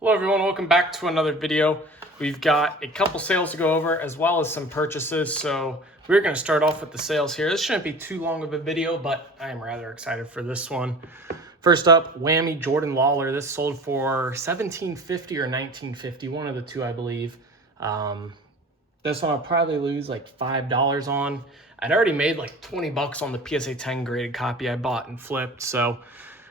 Hello everyone, welcome back to another video. We've got a couple sales to go over as well as some purchases. So we're going to start off with the sales here. This shouldn't be too long of a video, but I am rather excited for this one. First up, Whammy Jordan Lawler. This sold for $17.50 or $19.50, one of the two, I believe. This one I'll probably lose like $5 on. I'd already made like 20 bucks on the PSA 10 graded copy I bought and flipped. So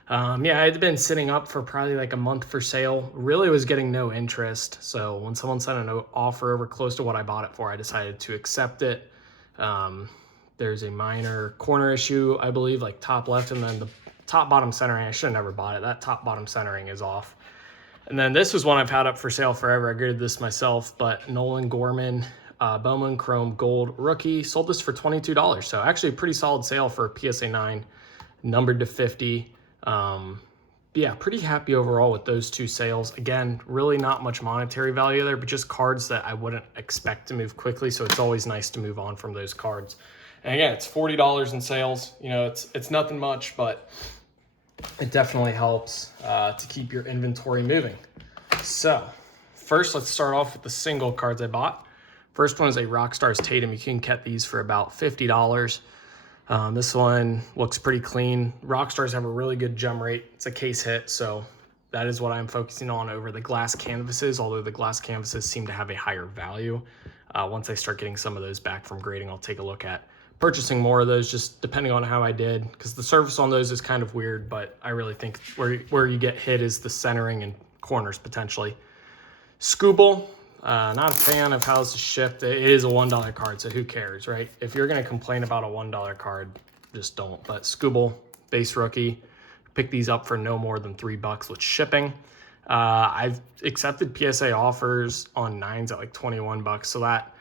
yeah, I'd been sitting up for probably like a month for sale. Really was getting no interest. So when someone sent an offer over close to what I bought it for, I decided to accept it. There's a minor corner issue, I believe, like top left, and then the top bottom centering. I should have never bought it. That top bottom centering is off. And then this is one I've had up for sale forever. I graded this myself, but Nolan Gorman, Bowman Chrome Gold rookie, sold this for $22. So actually a pretty solid sale for a PSA 9, numbered to 50. Yeah, pretty happy overall with those two sales. Again, really not much monetary value there, but just cards that I wouldn't expect to move quickly. So it's always nice to move on from those cards. And again, it's $40 in sales. You know, it's nothing much, but it definitely helps to keep your inventory moving. So first, let's start off with the single cards I bought. First one is a Rockstars Tatum. You can get these for about $50. This one looks pretty clean. Rockstars have a really good gem rate. It's a case hit, so that is what I'm focusing on over the glass canvases, although the glass canvases seem to have a higher value. Once I start getting some of those back from grading, I'll take a look at purchasing more of those, just depending on how I did, because the surface on those is kind of weird, but I really think where you get hit is the centering and corners potentially. Scooble. Not a fan of how this is shipped. It is a $1 card, so who cares, right? If you're going to complain about a $1 card, just don't. But Scooble, base rookie, pick these up for no more than $3 with shipping. I've accepted PSA offers on 9s at like 21 bucks, so that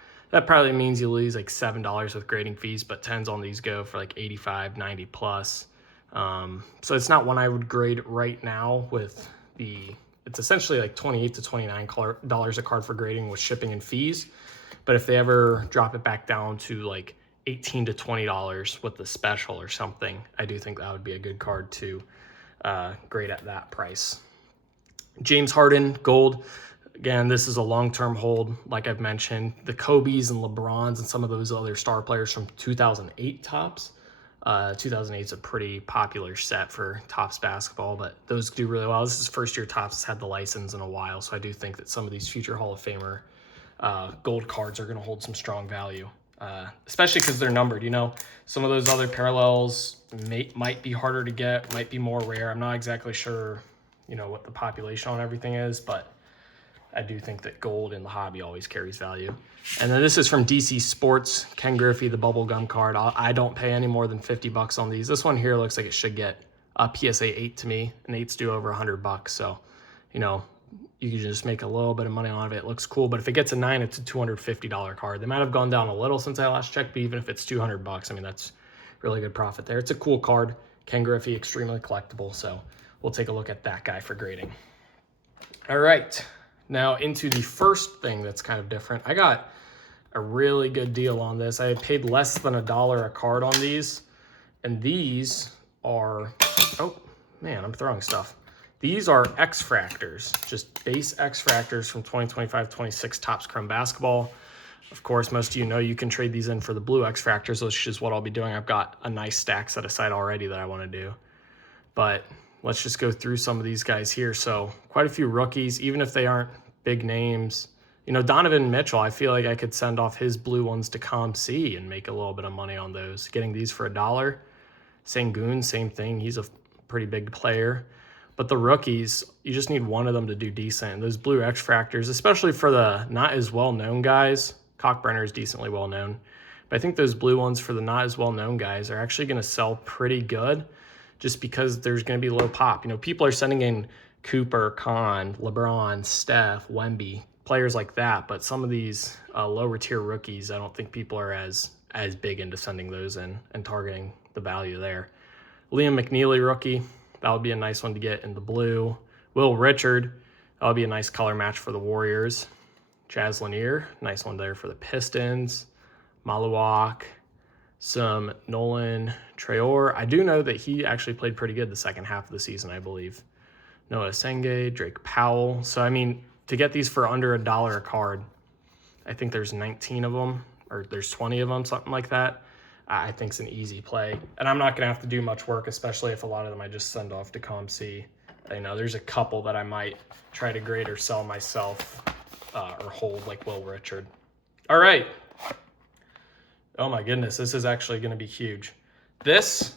probably means you lose like $7 with grading fees, but 10s on these go for like 85, 90 plus. So it's not one I would grade right now with it's essentially like $28 to $29 a card for grading with shipping and fees. But if they ever drop it back down to like $18 to $20 with the special or something, I do think that would be a good card to grade at that price. James Harden, gold. Again, this is a long-term hold, like I've mentioned. The Kobe's and LeBrons and some of those other star players from 2008 tops. 2008 is a pretty popular set for Topps basketball, but those do really well. This is first year Topps has had the license in a while, so I do think that some of these future Hall of Famer gold cards are going to hold some strong value, especially because they're numbered. You know, some of those other parallels might be harder to get, might be more rare. I'm not exactly sure, you know, what the population on everything is, but I do think that gold in the hobby always carries value. And then this is from DC Sports, Ken Griffey, the bubblegum card. I don't pay any more than 50 bucks on these. This one here looks like it should get a PSA 8 to me, and 8s do over 100 bucks. So, you know, you can just make a little bit of money on it. It looks cool, but if it gets a 9, it's a $250 card. They might have gone down a little since I last checked, but even if it's 200 bucks, I mean, that's really good profit there. It's a cool card. Ken Griffey, extremely collectible. So we'll take a look at that guy for grading. All right. Now into the first thing that's kind of different. I got a really good deal on this. I paid less than $1 a card on these. And these are, oh man, I'm throwing stuff. These are X-Fractors, just base X-Fractors from 2025-26 Topps Chrome Basketball. Of course, most of you know you can trade these in for the blue X-Fractors, which is what I'll be doing. I've got a nice stack set aside already that I want to do. But let's just go through some of these guys here. So quite a few rookies, even if they aren't big names. You know, Donovan Mitchell, I feel like I could send off his blue ones to ComC and make a little bit of money on those. Getting these for $1. Sengun, same thing. He's a pretty big player. But the rookies, you just need one of them to do decent. And those blue X-Fractors, especially for the not as well-known guys, Cockbrenner is decently well-known. But I think those blue ones for the not as well-known guys are actually going to sell pretty good, just because there's going to be low pop. You know, people are sending in Cooper, Khan, LeBron, Steph, Wemby, players like that. But some of these lower tier rookies, I don't think people are as big into sending those in and targeting the value there. Liam McNeely rookie, that would be a nice one to get in the blue. Will Richard, that would be a nice color match for the Warriors. Chaz Lanier, nice one there for the Pistons. Maluak, some Nolan Traore. I do know that he actually played pretty good the second half of the season, I believe. Noah Senge, Drake Powell. So, I mean, to get these for under $1 a card, I think there's 19 of them, or there's 20 of them, something like that. I think it's an easy play. And I'm not going to have to do much work, especially if a lot of them I just send off to ComC. I know there's a couple that I might try to grade or sell myself or hold, like Will Richard. All right. Oh my goodness, this is actually going to be huge. This,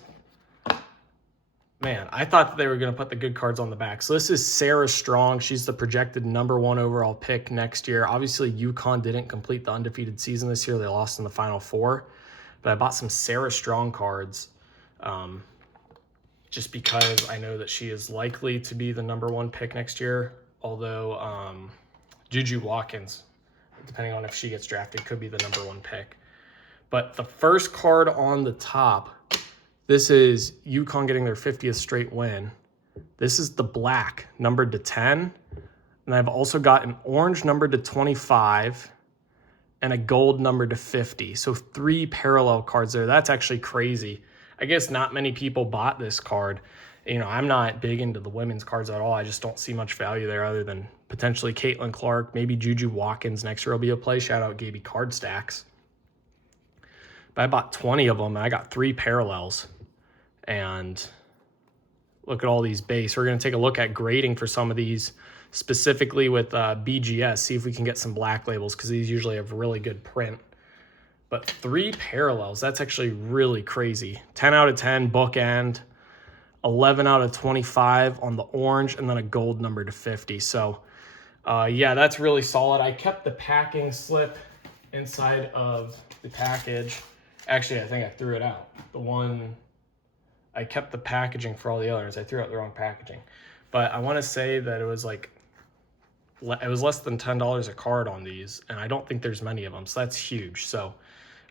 man, I thought that they were going to put the good cards on the back. So this is Sarah Strong. She's the projected #1 overall pick next year. Obviously, UConn didn't complete the undefeated season this year. They lost in the Final Four. But I bought some Sarah Strong cards just because I know that she is likely to be the #1 pick next year. Although Juju Watkins, depending on if she gets drafted, could be the #1 pick. But the first card on the top, this is UConn getting their 50th straight win. This is the black, numbered to 10. And I've also got an orange numbered to 25 and a gold numbered to 50. So 3 parallel cards there. That's actually crazy. I guess not many people bought this card. You know, I'm not big into the women's cards at all. I just don't see much value there other than potentially Caitlin Clark, maybe Juju Watkins next year will be a play. Shout out Gaby Card Stacks. But I bought 20 of them, and I got 3 parallels. And look at all these base. We're going to take a look at grading for some of these, specifically with BGS, see if we can get some black labels, because these usually have really good print. But 3 parallels, that's actually really crazy. 10 out of 10, bookend. 11 out of 25 on the orange, and then a gold number to 50. So, yeah, that's really solid. I kept the packing slip inside of the package. Actually, I think I threw it out. I kept the packaging for all the others. I threw out the wrong packaging. But I want to say that it was less than $10 a card on these, and I don't think there's many of them, so that's huge. So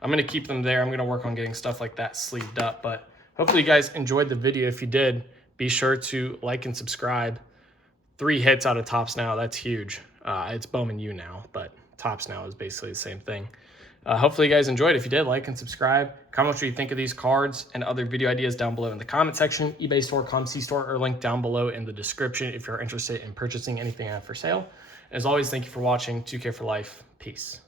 I'm going to keep them there. I'm going to work on getting stuff like that sleeved up, but hopefully you guys enjoyed the video. If you did, be sure to like and subscribe. 3 hits out of Tops Now, that's huge. It's Bowman U now, but Tops Now is basically the same thing. Hopefully you guys enjoyed. If you did, like and subscribe. Comment what you think of these cards and other video ideas down below in the comment section. eBay store, ComC store, or link down below in the description if you're interested in purchasing anything I have for sale. As always, thank you for watching. 2K for life. Peace.